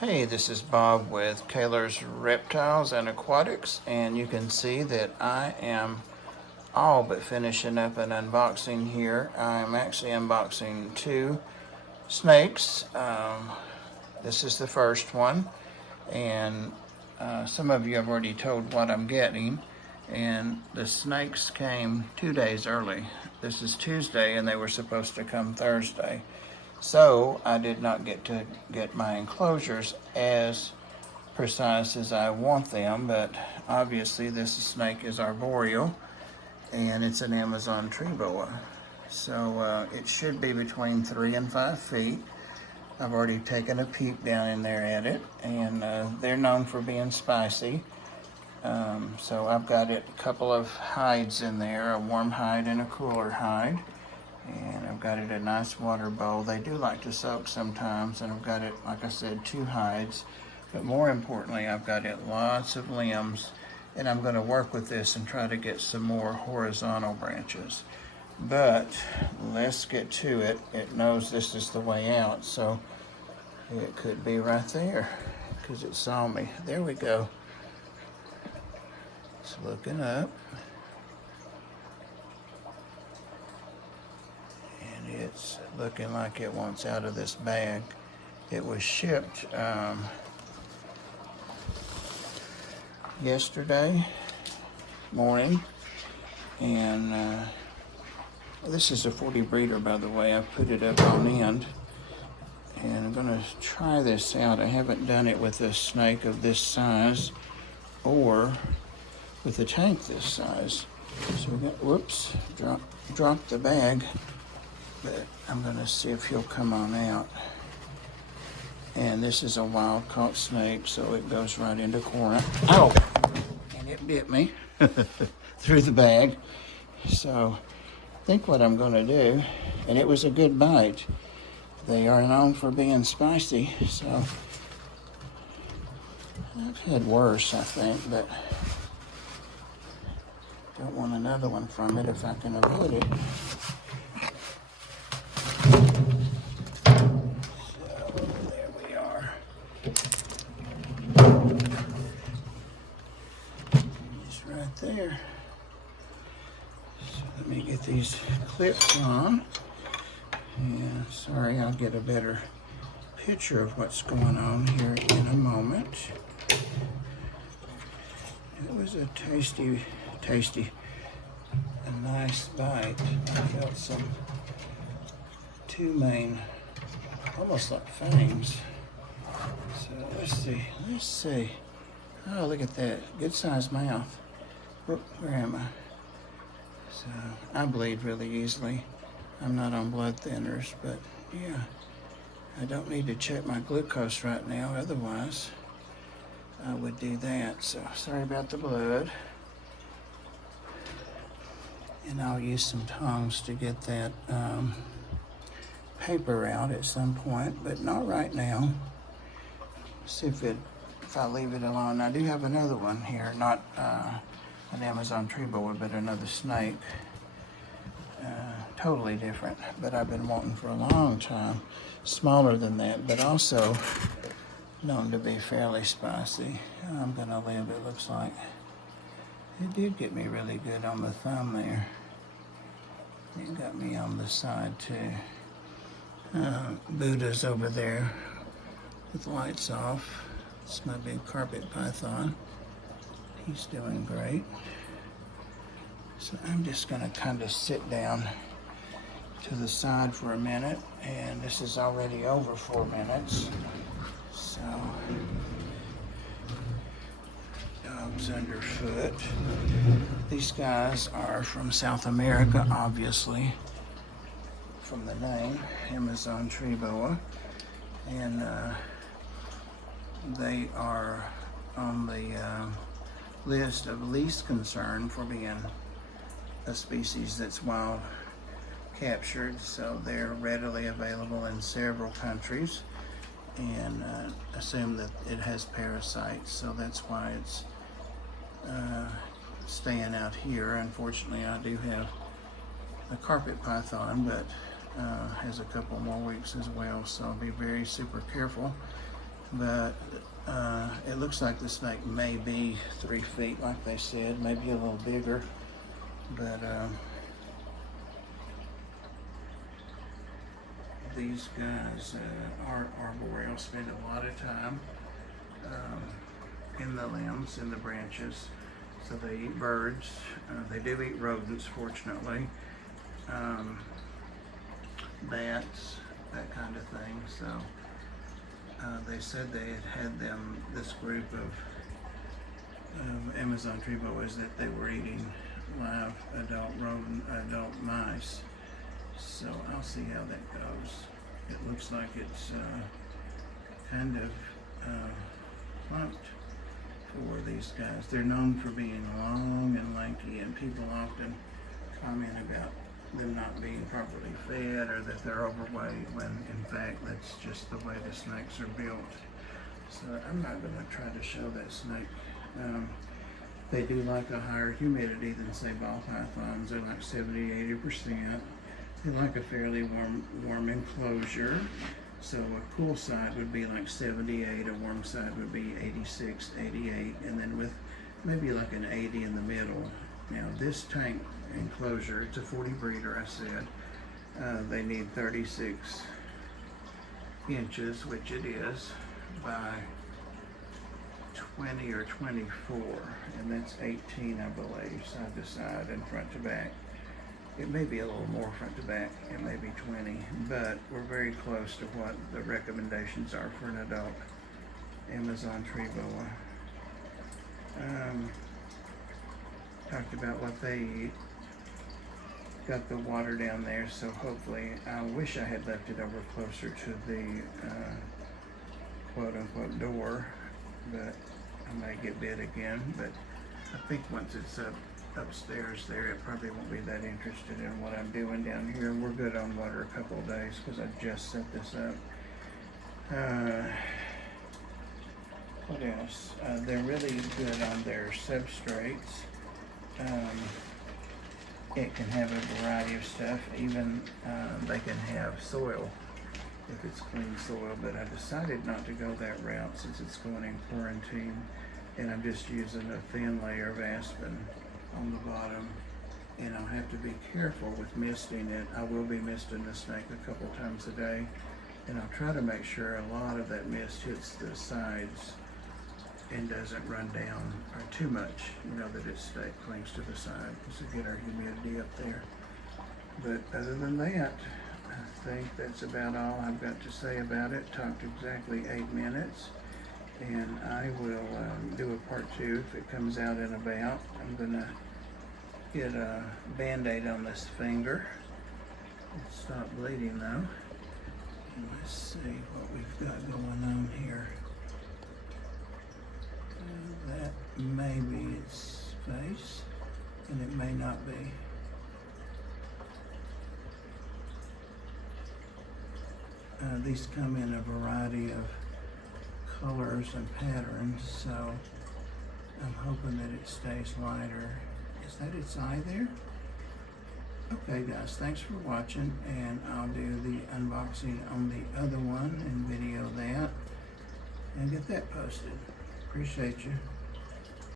Hey, this is Bob with Kaler's Reptiles and Aquatics, and you can see that I am all but finishing up an unboxing here. I'm actually unboxing two snakes. This is the first one, and some of you have already told what I'm getting, and the snakes came 2 days early. This is Tuesday, and they were supposed to come Thursday. So I did not get to get my enclosures as precise as I want them, but obviously this snake is arboreal and it's an Amazon tree boa. So it should be between 3 and 5 feet. I've already taken a peek down in there at it, and they're known for being spicy. So I've got a couple of hides in there, a warm hide and a cooler hide. And I've got it a nice water bowl. They do like to soak sometimes, and I've got it, like I said, two hides. But more importantly, I've got it lots of limbs, and I'm going to work with this and try to get some more horizontal branches. But let's get to it. It knows this is the way out, so it could be right there because it saw me. There we go. It's looking up. It's looking like it wants out of this bag. It was shipped yesterday morning, and this is a 40 breeder, by the way. I've put it up on end, and I'm going to try this out. I haven't done it with a snake of this size or with a tank this size. So we got, whoops, dropped the bag. But I'm going to see if he'll come on out. And this is a wild caught snake, so it goes right into corinth. Oh! And it bit me through the bag. So I think what I'm going to do, and it was a good bite. They are known for being spicy, so I've had worse, I think, but don't want another one from it if I can avoid it. There. So let me get these clips on. Yeah, sorry, I'll get a better picture of what's going on here in a moment. It was a tasty, a nice bite. I felt two main, almost like fangs. So let's see. Oh, look at that, good sized mouth. Where am I? So I bleed really easily. I'm not on blood thinners, but yeah, I don't need to check my glucose right now. Otherwise, I would do that. So sorry about the blood. And I'll use some tongs to get that paper out at some point, but not right now. See if I leave it alone. I do have another one here, not an Amazon tree boa, but another snake. Totally different, but I've been wanting for a long time. Smaller than that, but also known to be fairly spicy. I'm gonna live, it looks like. It did get me really good on the thumb there. It got me on the side too. Buddha's over there with lights off. It's my big carpet python. He's doing great. So I'm just gonna kind of sit down to the side for a minute, and this is already over 4 minutes. So, dogs underfoot. These guys are from South America, obviously, from the name, Amazon tree boa. And they are on the list of least concern for being a species that's wild captured, so they're readily available in several countries, and assume that it has parasites, so that's why it's staying out here. Unfortunately, I do have a carpet python, but has a couple more weeks as well, so I'll be very super careful but it looks like the snake may be 3 feet, like they said, maybe a little bigger, but these guys are arboreal, spend a lot of time in the limbs, in the branches. So they eat birds. They do eat rodents, fortunately. Bats, that kind of thing. So they said they had them, this group of Amazon tree boas, that they were eating live adult mice. So I'll see how that goes. It looks like it's kind of plumped for these guys. They're known for being long and lanky, and people often comment about them not being properly fed or that they're overweight, when in fact that's just the way the snakes are built. So I'm not going to try to show that snake. They do like a higher humidity than, say, ball pythons. They're like 70-80%. They like a fairly warm enclosure. So a cool side would be like 78, a warm side would be 86, 88, and then with maybe like an 80 in the middle. Now this tank enclosure, it's a 40 breeder, I said. They need 36 inches, which it is, by 20 or 24, and that's 18, I believe, side to side and front to back. It may be a little more front to back, it may be 20, but we're very close to what the recommendations are for an adult Amazon tree boa. Talked about what they eat. Got the water down there, so hopefully, I wish I had left it over closer to the quote-unquote door, but I may get bit again. But I think once it's upstairs there, it probably won't be that interested in what I'm doing down here. We're good on water a couple of days because I just set this up. What else? They're really good on their substrates. It can have a variety of stuff. Even they can have soil if it's clean soil, but I decided not to go that route since it's going in quarantine, and I'm just using a thin layer of aspen on the bottom, and I'll have to be careful with misting it. I will be misting the snake a couple times a day, and I'll try to make sure a lot of that mist hits the sides and doesn't run down or too much, that it clings to the side to get our humidity up there. But other than that, I think that's about all I've got to say about it. Talked exactly 8 minutes, and I will do a part 2 if it comes out in about. I'm gonna get a band-aid on this finger. It's stopped bleeding though. And let's see what we've got going on here. That may be its face, and it may not be. These come in a variety of colors and patterns, so I'm hoping that it stays lighter. Is that its eye there? Okay guys, thanks for watching, and I'll do the unboxing on the other one and video that and get that posted. Appreciate you.